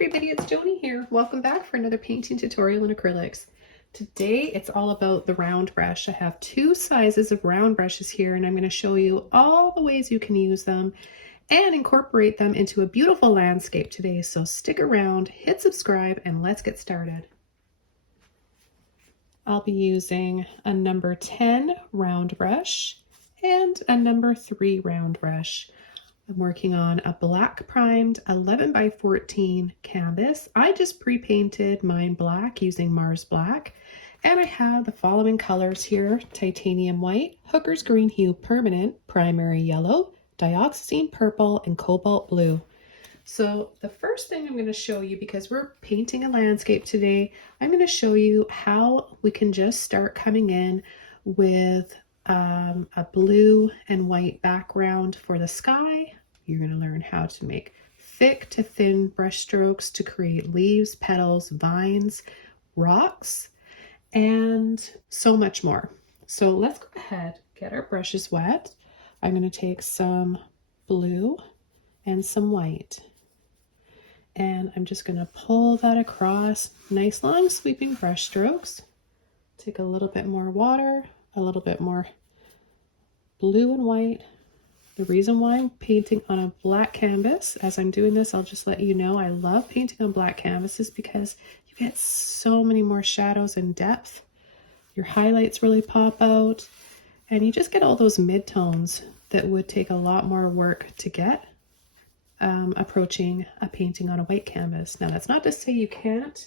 everybody, it's Joni here. Welcome back for another painting tutorial in acrylics. Today it's all about the round brush. I have two sizes of round brushes here and I'm going to show you all the ways you can use them and incorporate them into a beautiful landscape today. So stick around, hit subscribe, and let's get started. I'll be using a number 10 round brush and a number 3 round brush. I'm working on a black primed 11 by 14 canvas. I just pre-painted mine black using Mars Black. And I have the following colors here: titanium white, hooker's green hue permanent, primary yellow, dioxazine purple, and cobalt blue. So the first thing I'm going to show you, because we're painting a landscape today, I'm going to show you how we can just start coming in with a blue and white background for the sky. You're going to learn how to make thick to thin brush strokes to create leaves, petals, vines, rocks, and so much more. So let's go ahead, get our brushes wet. I'm going to take some blue and some white, and I'm just going to pull that across, nice long sweeping brush strokes. Take a little bit more water, a little bit more blue and white. The reason why I'm painting on a black canvas, as I'm doing this, I'll just let you know I love painting on black canvases because you get so many more shadows and depth. Your highlights really pop out, and you just get all those mid-tones that would take a lot more work to get approaching a painting on a white canvas. Now, that's not to say you can't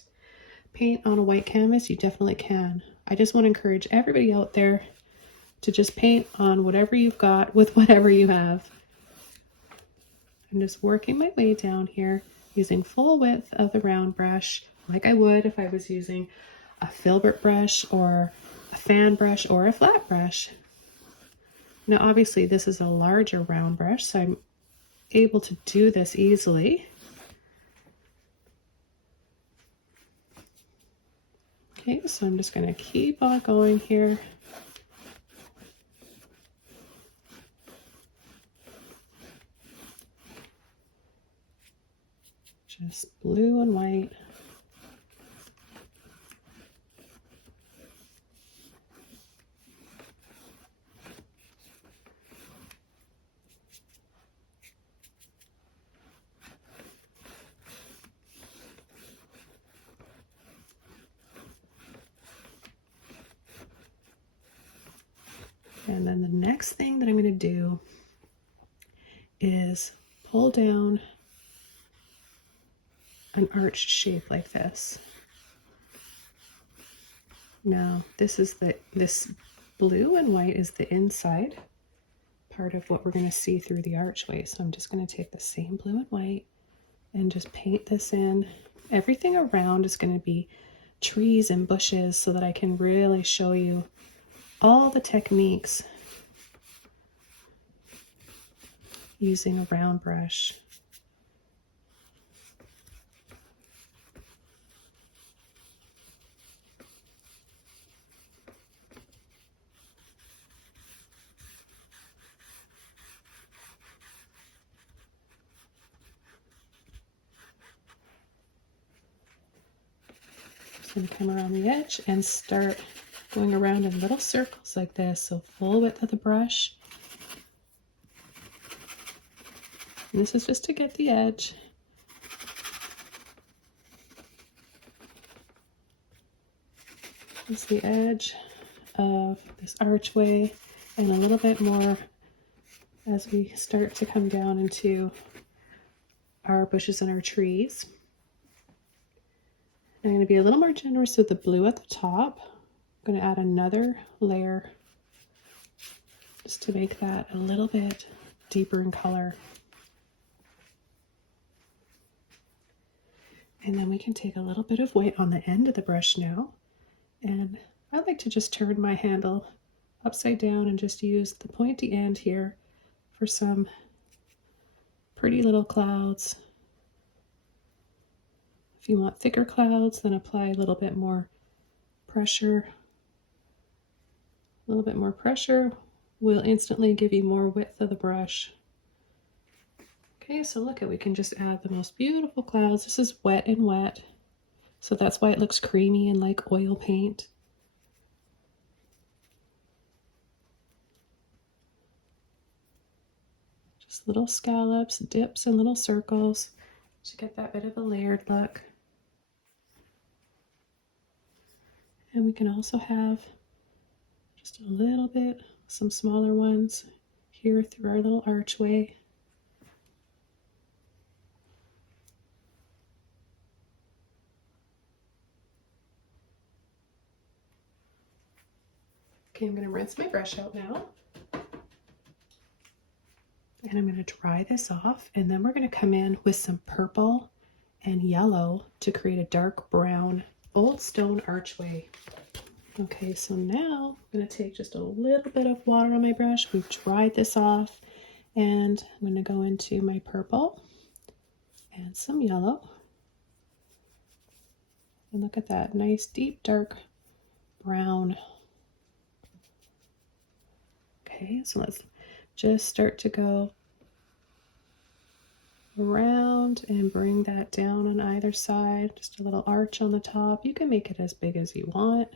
paint on a white canvas. You definitely can. I just want to encourage everybody out there to just paint on whatever you've got with whatever you have. I'm just working my way down here using full width of the round brush, like I would if I was using a filbert brush or a fan brush or a flat brush. Now obviously this is a larger round brush, so I'm able to do this easily. Okay, so I'm just going to keep on going here. Just blue and white. And then the next thing that I'm going to do is pull down an arched shape like this. Now this blue and white is the inside part of what we're going to see through the archway. So I'm just going to take the same blue and white and just paint this in. Everything around is going to be trees and bushes so that I can really show you all the techniques using a round brush. Just going to come around the edge and start going around in little circles like this. So full width of the brush. And this is just to get the edge. This is the edge of this archway, and a little bit more as we start to come down into our bushes and our trees. I'm going to be a little more generous with the blue at the top. I'm going to add another layer just to make that a little bit deeper in color. And then we can take a little bit of white on the end of the brush now. And I like to just turn my handle upside down and just use the pointy end here for some pretty little clouds. If you want thicker clouds, then apply a little bit more pressure. A little bit more pressure will instantly give you more width of the brush. Okay, so look, we can just add the most beautiful clouds. This is wet and wet, so that's why it looks creamy and like oil paint. Just little scallops, dips, and little circles to get that bit of a layered look. And we can also have just a little bit, some smaller ones here through our little archway. Okay, I'm going to rinse my brush out now. And I'm going to dry this off, and then we're going to come in with some purple and yellow to create a dark brown old stone archway. Okay, so now I'm going to take just a little bit of water on my brush. We've dried this off, and I'm going to go into my purple and some yellow. And look at that nice deep dark brown. Okay, so let's just start to go around and bring that down on either side. Just a little arch on the top. You can make it as big as you want.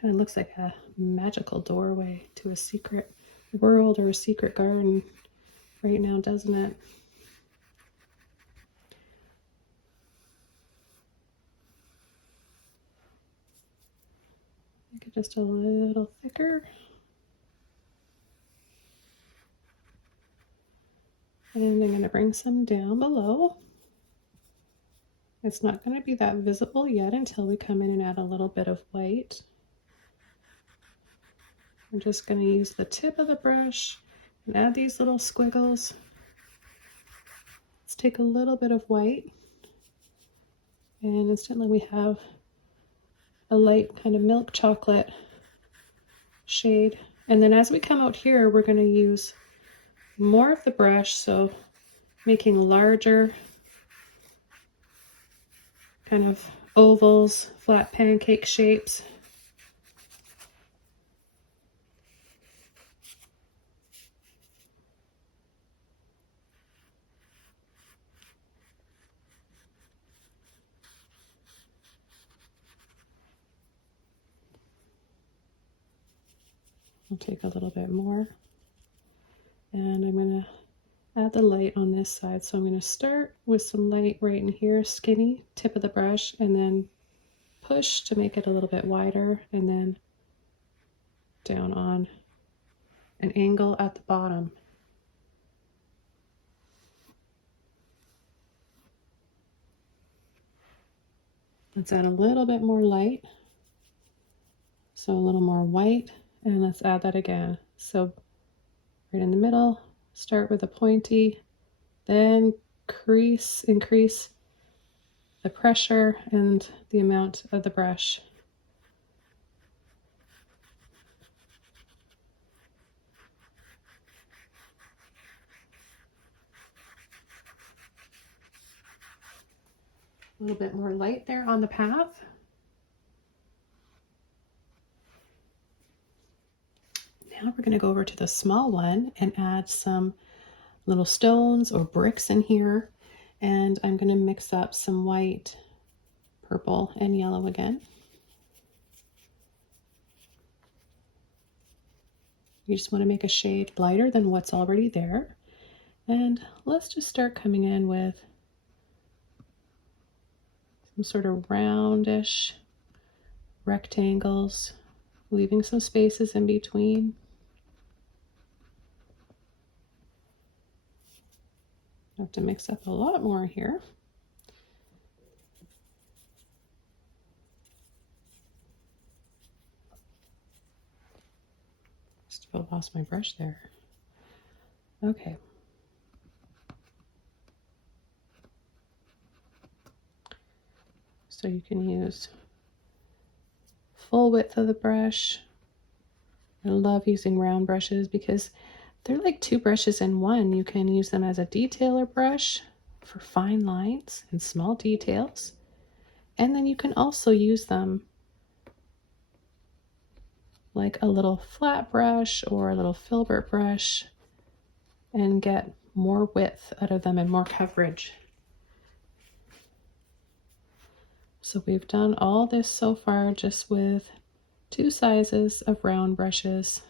Kind of looks like a magical doorway to a secret world or a secret garden right now, doesn't it? Make it just a little thicker. And I'm going to bring some down below. It's not going to be that visible yet until we come in and add a little bit of white. I'm just going to use the tip of the brush and add these little squiggles. Let's take a little bit of white, and instantly we have a light kind of milk chocolate shade. And then as we come out here, we're going to use more of the brush, so making larger kind of ovals, flat pancake shapes. I'll take a little bit more, and I'm going to add the light on this side. So I'm going to start with some light right in here, skinny tip of the brush, and then push to make it a little bit wider, and then down on an angle at the bottom. Let's add a little bit more light, so a little more white, and let's add that again. So right in the middle, start with a pointy, then increase the pressure and the amount of the brush. A little bit more light there on the path. Now we're going to go over to the small one and add some little stones or bricks in here. And I'm going to mix up some white, purple, and yellow again. You just want to make a shade lighter than what's already there. And let's just start coming in with some sort of roundish rectangles, leaving some spaces in between. I have to mix up a lot more here. Just about lost my brush there. Okay. So you can use full width of the brush, I love using round brushes because they're like two brushes in one. You can use them as a detailer brush for fine lines and small details. And then you can also use them like a little flat brush or a little filbert brush and get more width out of them and more coverage. So we've done all this so far just with two sizes of round brushes.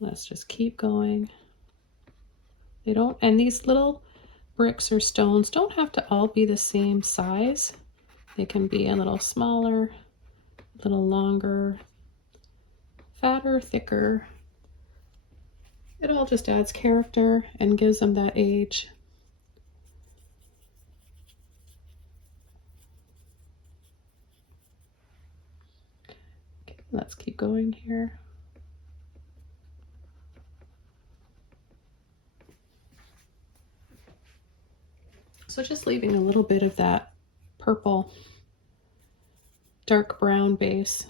Let's just keep going. They don't, and these little bricks or stones don't have to all be the same size. They can be a little smaller, a little longer, fatter, thicker. It all just adds character and gives them that age. Okay, let's keep going here. So just leaving a little bit of that purple, dark brown base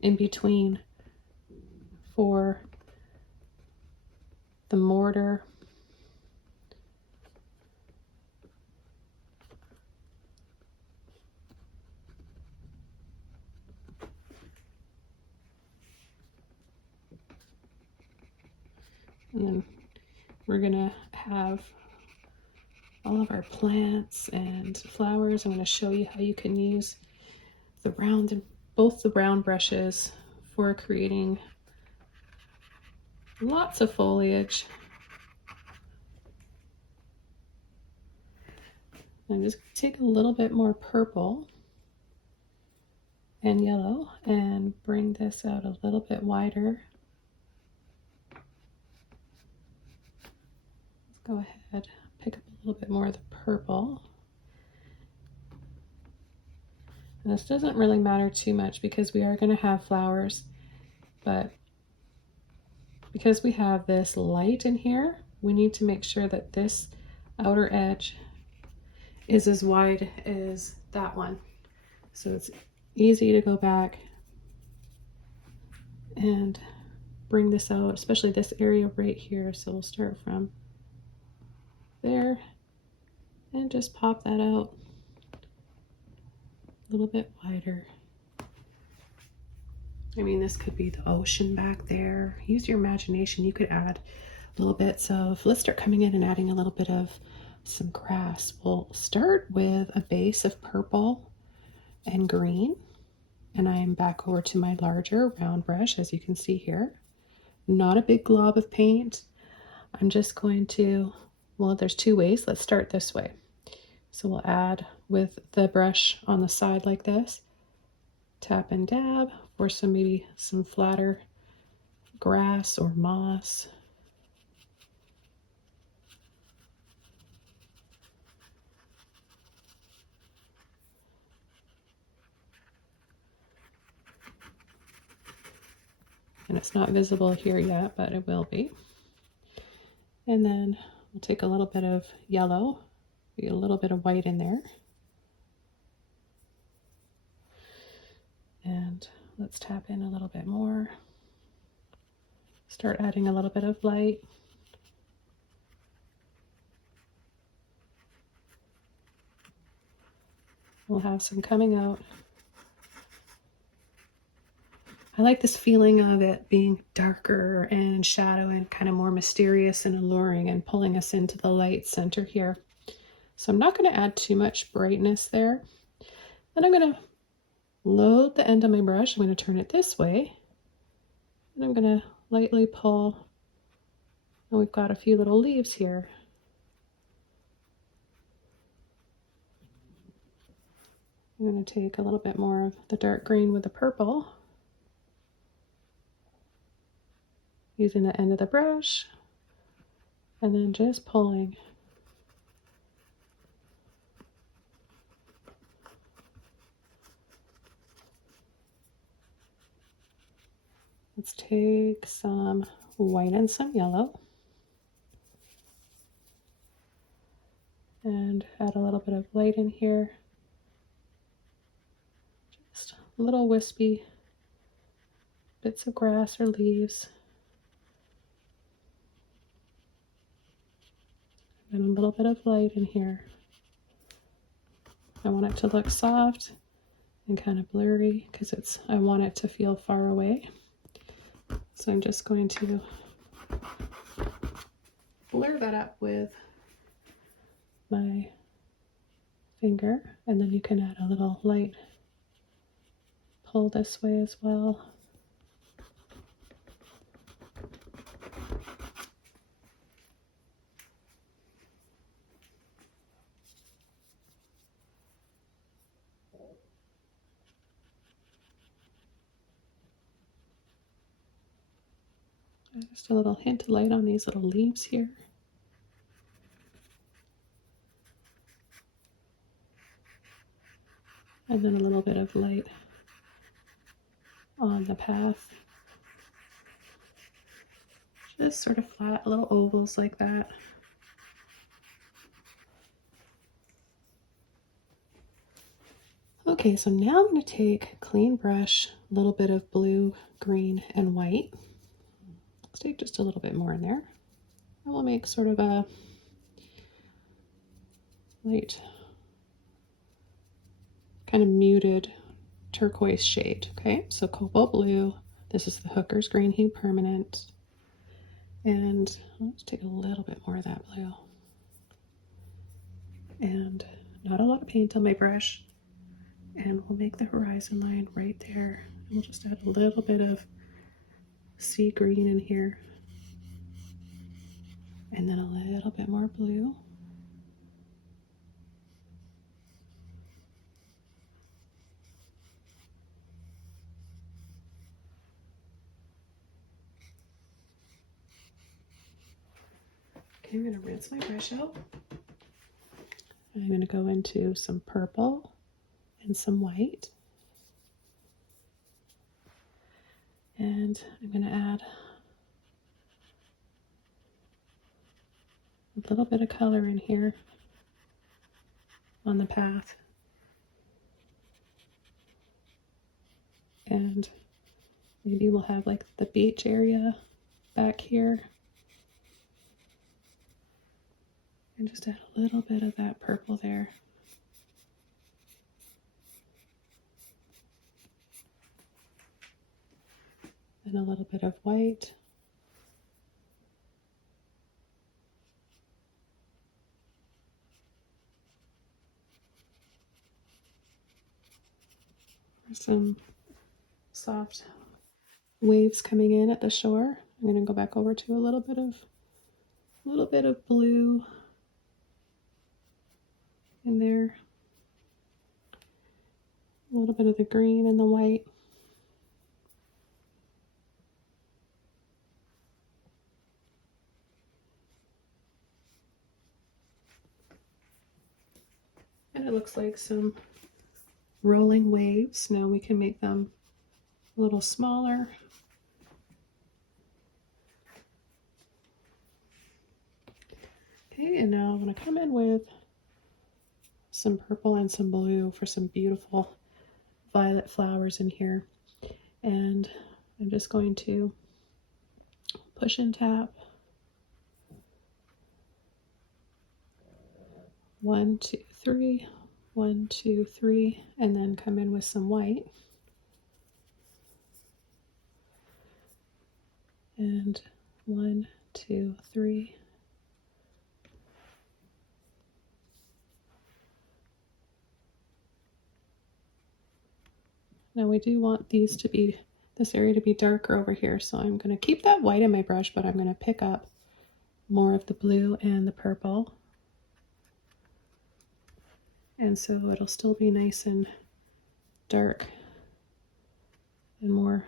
in between for the mortar. And then we're gonna have all of our plants and flowers. I'm going to show you how you can use the round and both the round brushes for creating lots of foliage. I'm just going to take a little bit more purple and yellow and bring this out a little bit wider. Let's go ahead, pick up a little bit more of the purple. And this doesn't really matter too much because we are going to have flowers, but because we have this light in here, we need to make sure that this outer edge is as wide as that one. So it's easy to go back and bring this out, especially this area right here. So we'll start from there and just pop that out a little bit wider. I mean, this could be the ocean back there. Use your imagination. You could add little bits of, let's start coming in and adding a little bit of some grass. We'll start with a base of purple and green. And I am back over to my larger round brush, as you can see here. Not a big glob of paint. I'm just going to, well, there's two ways. Let's start this way. So we'll add with the brush on the side like this. Tap and dab for some, maybe some flatter grass or moss. And it's not visible here yet, but it will be. And then we'll take a little bit of yellow, get a little bit of white in there. And let's tap in a little bit more. Start adding a little bit of light. We'll have some coming out. I like this feeling of it being darker and shadow and kind of more mysterious and alluring and pulling us into the light center here. So I'm not going to add too much brightness there. Then I'm going to load the end of my brush. I'm going to turn it this way. And I'm going to lightly pull. And we've got a few little leaves here. I'm going to take a little bit more of the dark green with the purple. Using the end of the brush. And then just pulling. Let's take some white and some yellow. and add a little bit of light in here. Just little wispy bits of grass or leaves. And a little bit of light in here. I want it to look soft and kind of blurry because I want it to feel far away. So I'm just going to blur that up with my finger, and then you can add a little light pull this way as well. Just a little hint of light on these little leaves here. And then a little bit of light on the path. Just sort of flat little ovals like that. Okay, so now I'm going to take a clean brush, a little bit of blue, green, and white. Let's take just a little bit more in there. And we'll make sort of a light, kind of muted turquoise shade. Okay, so cobalt blue. This is the Hooker's Green Hue Permanent. And let's take a little bit more of that blue. And not a lot of paint on my brush. And we'll make the horizon line right there. We'll just add a little bit of sea green in here. And then a little bit more blue. Okay, I'm going to rinse my brush out. I'm going to go into some purple and some white. And I'm going to add a little bit of color in here on the path. And maybe we'll have like the beach area back here. And just add a little bit of that purple there. And a little bit of white. Some soft waves coming in at the shore. I'm going to go back over to a little bit of blue in there. A little bit of the green and the white. And it looks like some rolling waves. Now we can make them a little smaller. Okay, and now I'm going to come in with some purple and some blue for some beautiful violet flowers in here. And I'm just going to push and tap. 1, 2, 3, 1, 2, 3, and then come in with some white. And 1, 2, 3. Now we do want this area to be darker over here, so I'm going to keep that white in my brush, but I'm going to pick up more of the blue and the purple. And so it'll still be nice and dark and more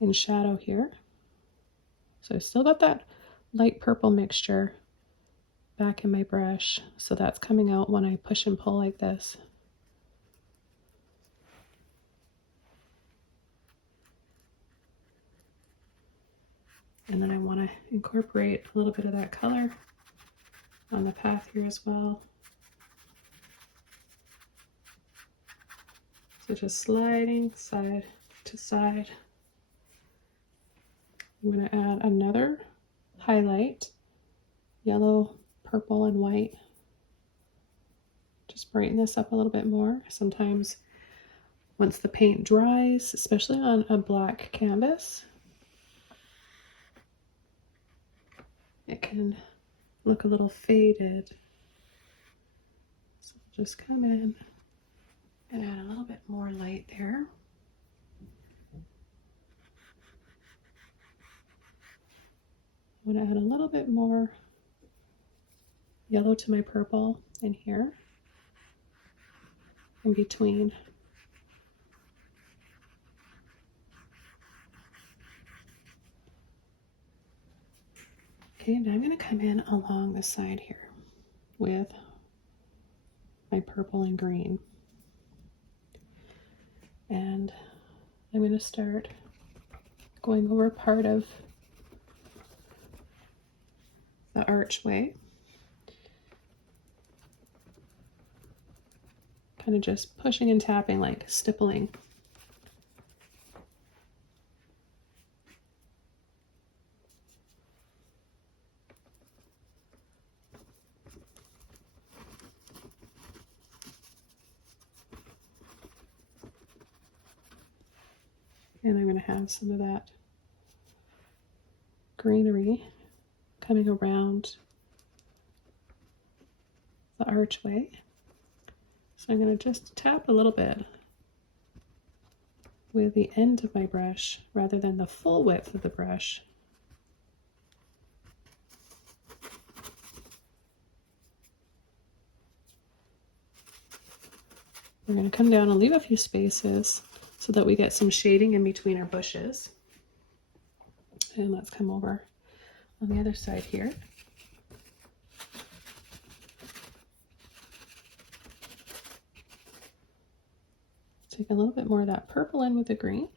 in shadow here. So I've still got that light purple mixture back in my brush. So that's coming out when I push and pull like this. And then I want to incorporate a little bit of that color on the path here as well. So just sliding side to side. I'm going to add another highlight, yellow, purple, and white. Just brighten this up a little bit more. Sometimes once the paint dries, especially on a black canvas, it can look a little faded. So just come in and add a little bit more light there. I'm going to add a little bit more yellow to my purple in here, in between. Okay, now I'm going to come in along the side here with my purple and green. And I'm going to start going over part of the archway. Kind of just pushing and tapping, like stippling. And I'm going to have some of that greenery coming around the archway. So I'm going to just tap a little bit with the end of my brush rather than the full width of the brush. We're going to come down and leave a few spaces so that we get some shading in between our bushes. And let's come over on the other side here. Take a little bit more of that purple in with the green.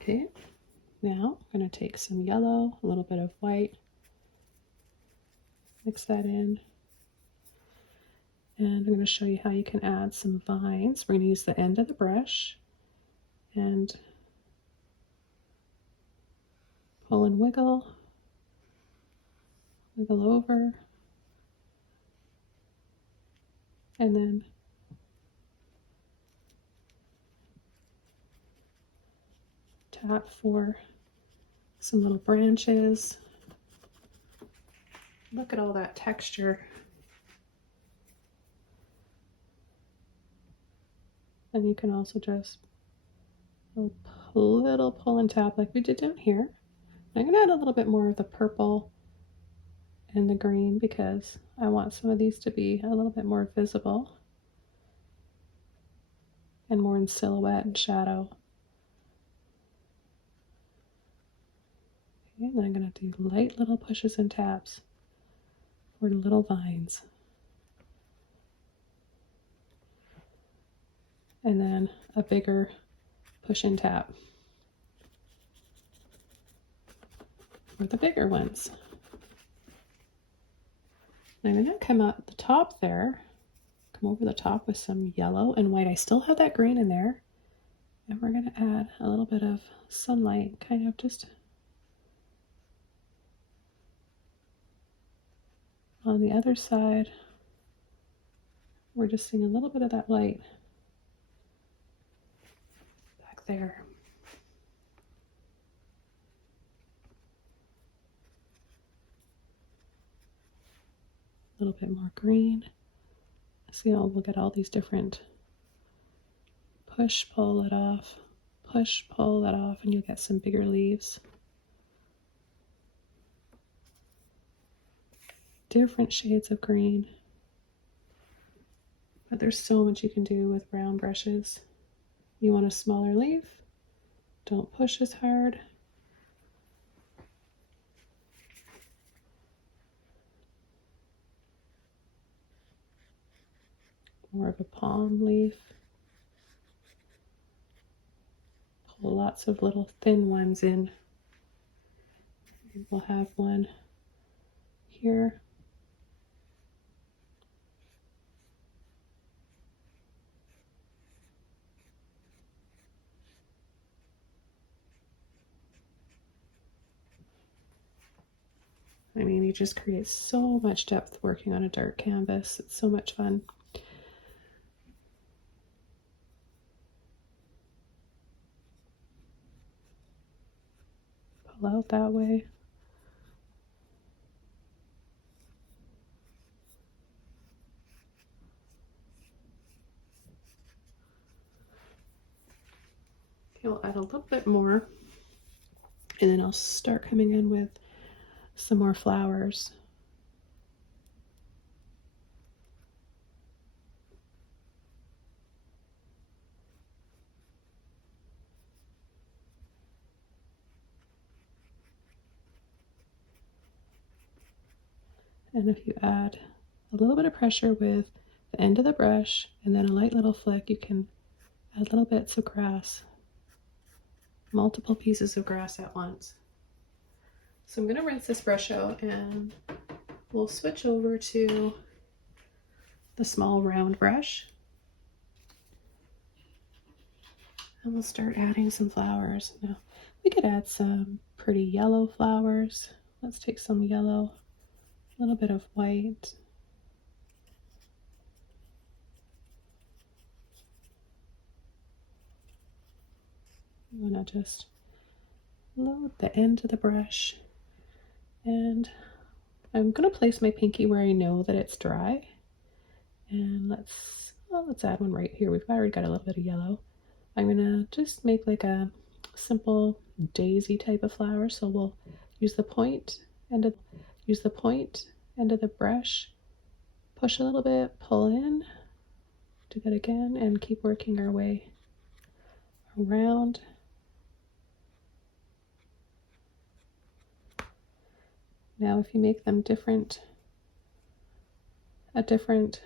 Okay, now I'm going to take some yellow, a little bit of white, mix that in, and I'm going to show you how you can add some vines. We're going to use the end of the brush and pull and wiggle, wiggle over, and then tap for some little branches. Look at all that texture. And you can also just a little pull and tap like we did down here. I'm going to add a little bit more of the purple and the green because I want some of these to be a little bit more visible and more in silhouette and shadow. Okay, and then I'm going to do light little pushes and taps for the little vines. And then a bigger push and tap for the bigger ones. I'm going to come up the top there, come over the top with some yellow and white. I still have that green in there. And we're going to add a little bit of sunlight, kind of just on the other side. We're just seeing a little bit of that light back there. A little bit more green. See, I'll look at all these different push, pull it off, push, pull that off, and you'll get some bigger leaves. Different shades of green. But there's so much you can do with round brushes. You want a smaller leaf, don't push as hard. more of a palm leaf. Pull lots of little thin ones in. We'll have one here. I mean, you just create so much depth working on a dark canvas. It's so much fun. Pull out that way. Okay, we'll add a little bit more, and then I'll start coming in with some more flowers. And if you add a little bit of pressure with the end of the brush and then a light little flick, you can add little bits of grass, multiple pieces of grass at once. So I'm going to rinse this brush out and we'll switch over to the small round brush. And we'll start adding some flowers. Now, we could add some pretty yellow flowers. Let's take some yellow, a little bit of white. I'm going to just load the end of the brush, and I'm going to place my pinky where I know that it's dry. And let's add one right here. We've already got a little bit of yellow. I'm going to just make like a simple daisy type of flower. So we'll use the point end of the brush, push a little bit, pull in, do that again, and keep working our way around. Now if you make them a different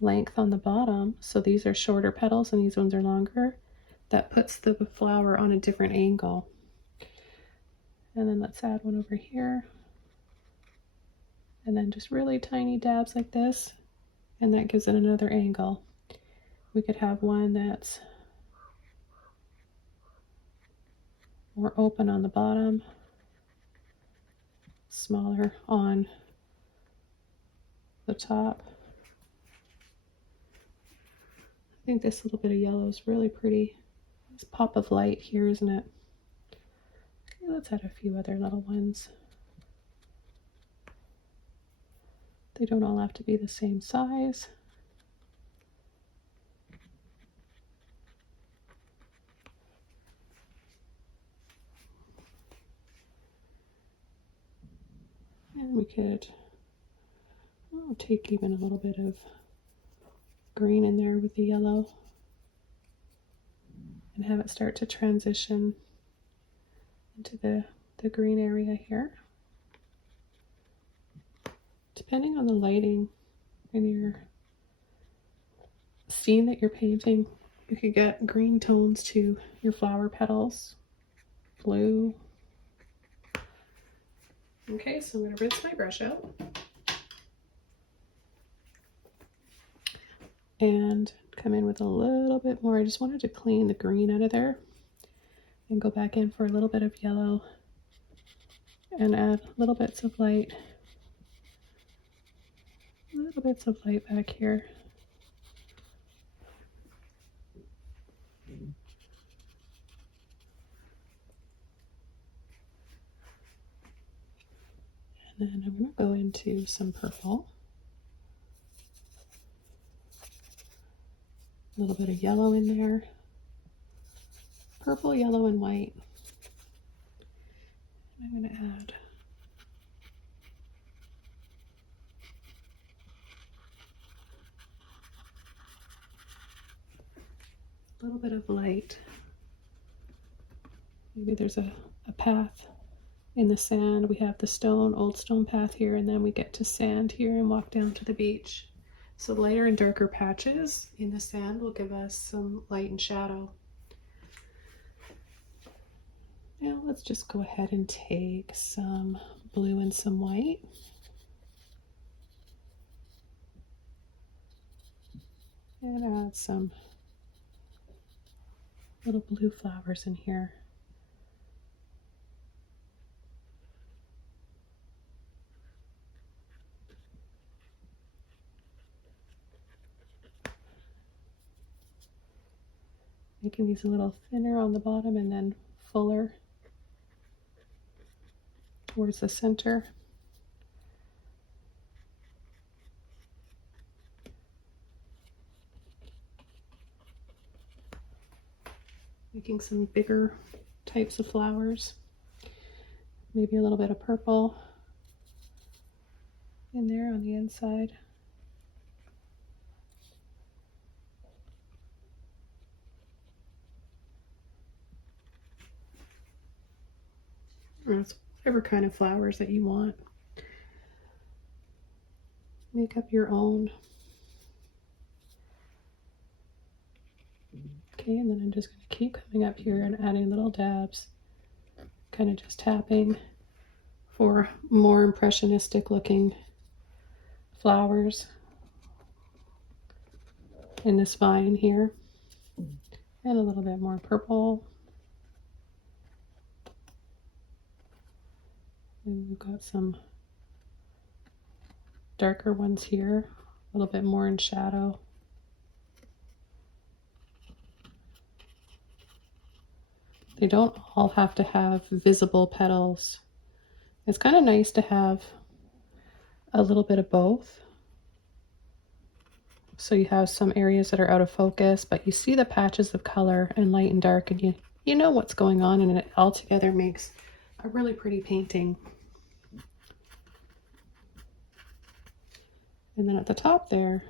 length on the bottom, so these are shorter petals and these ones are longer, that puts the flower on a different angle. And then let's add one over here, and then just really tiny dabs like this, and that gives it another angle. We could have one that's more open on the bottom, smaller on the top. I think this little bit of yellow is really pretty. This pop of light here, isn't it? Okay, let's add a few other little ones. They don't all have to be the same size. And we could take even a little bit of green in there with the yellow and have it start to transition into the green area here. Depending on the lighting in your scene that you're painting, you could get green tones to your flower petals, blue. Okay, so I'm going to rinse my brush out and come in with a little bit more. I just wanted to clean the green out of there and go back in for a little bit of yellow and add little bits of light, back here. And then I'm going to go into some purple. A little bit of yellow in there. Purple, yellow, and white. And I'm going to add a little bit of light. Maybe there's a path in the sand. We have the old stone path here, and then we get to sand here and walk down to the beach. So lighter and darker patches in the sand will give us some light and shadow. Now let's just go ahead and take some blue and some white. And add some little blue flowers in here. Making these a little thinner on the bottom and then fuller towards the center. Making some bigger types of flowers. Maybe a little bit of purple in there on the inside. Or it's whatever kind of flowers that you want. Make up your own. Okay, and then I'm just going to keep coming up here and adding little dabs, kind of just tapping for more impressionistic looking flowers in this vine here. And a little bit more purple. And we've got some darker ones here, a little bit more in shadow. They don't all have to have visible petals. It's kind of nice to have a little bit of both. So you have some areas that are out of focus, but you see the patches of color and light and dark, and you know what's going on, and it all together makes a really pretty painting. And then at the top there,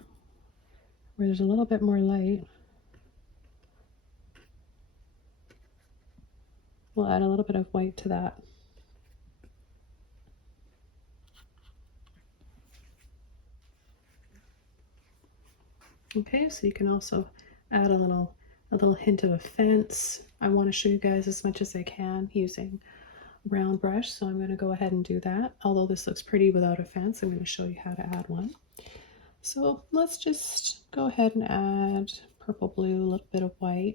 where there's a little bit more light, we'll add a little bit of white to that. Okay, so you can also add a little hint of a fence. I want to show you guys as much as I can using round brush, so I'm going to go ahead and do that. Although this looks pretty without a fence, I'm going to show you how to add one. So let's just go ahead and add purple, blue, a little bit of white.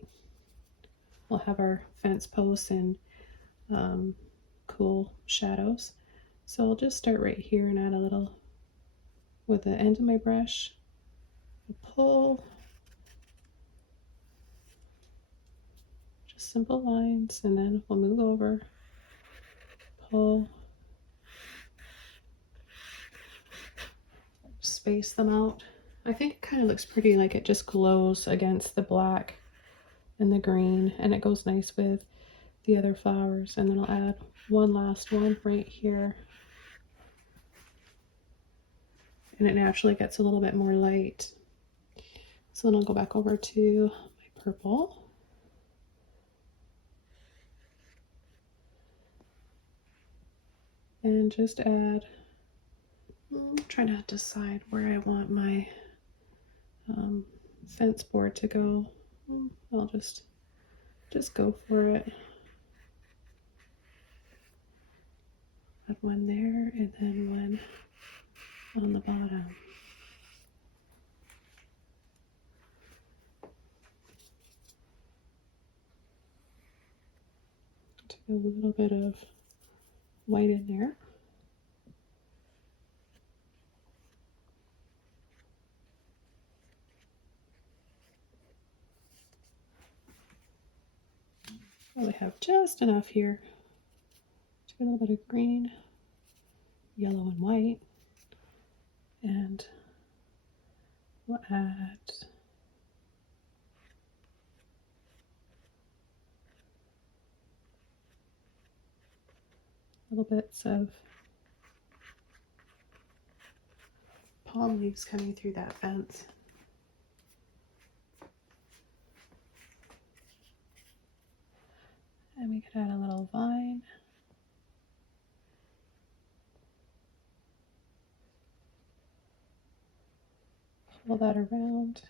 We'll have our fence posts and cool shadows. So I'll just start right here and add a little with the end of my brush. Pull, just simple lines, and then we'll move over, pull, space them out. I think it kind of looks pretty, like it just glows against the black and the green, and it goes nice with the other flowers. And then I'll add one last one right here, and it naturally gets a little bit more light. So then I'll go back over to my purple. And just add, try to decide where I want my fence board to go. I'll just go for it. Add one there and then one on the bottom. Take a little bit of white in there. Probably have just enough here. Take a little bit of green, yellow, and white, and we'll add little bits of palm leaves coming through that fence. And we could add a little vine. Pull that around.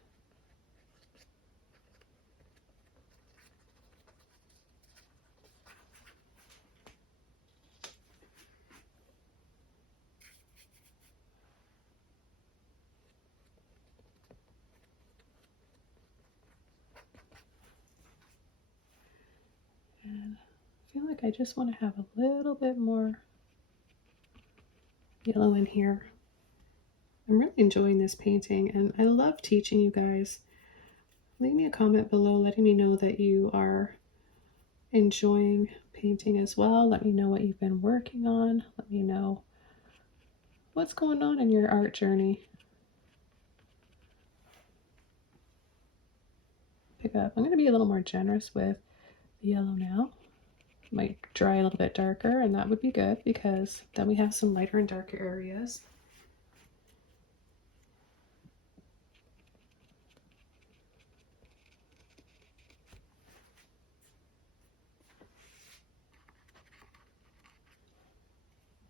And I feel like I just want to have a little bit more yellow in here. I'm really enjoying this painting and I love teaching you guys. Leave me a comment below letting me know that you are enjoying painting as well. Let me know what you've been working on. Let me know what's going on in your art journey. Pick up. I'm going to be a little more generous with the yellow now. Might dry a little bit darker, and that would be good because then we have some lighter and darker areas.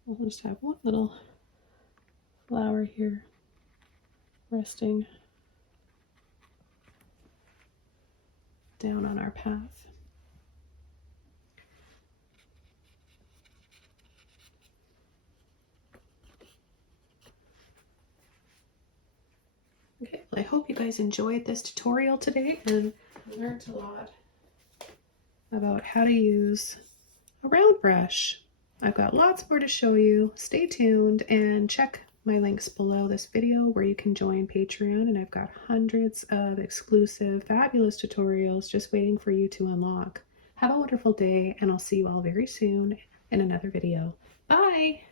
We'll just have one little flower here resting down on our path. Okay, well, I hope you guys enjoyed this tutorial today and learned a lot about how to use a round brush. I've got lots more to show you. Stay tuned and check my links below this video where you can join Patreon, and I've got hundreds of exclusive, fabulous tutorials just waiting for you to unlock. Have a wonderful day, and I'll see you all very soon in another video. Bye!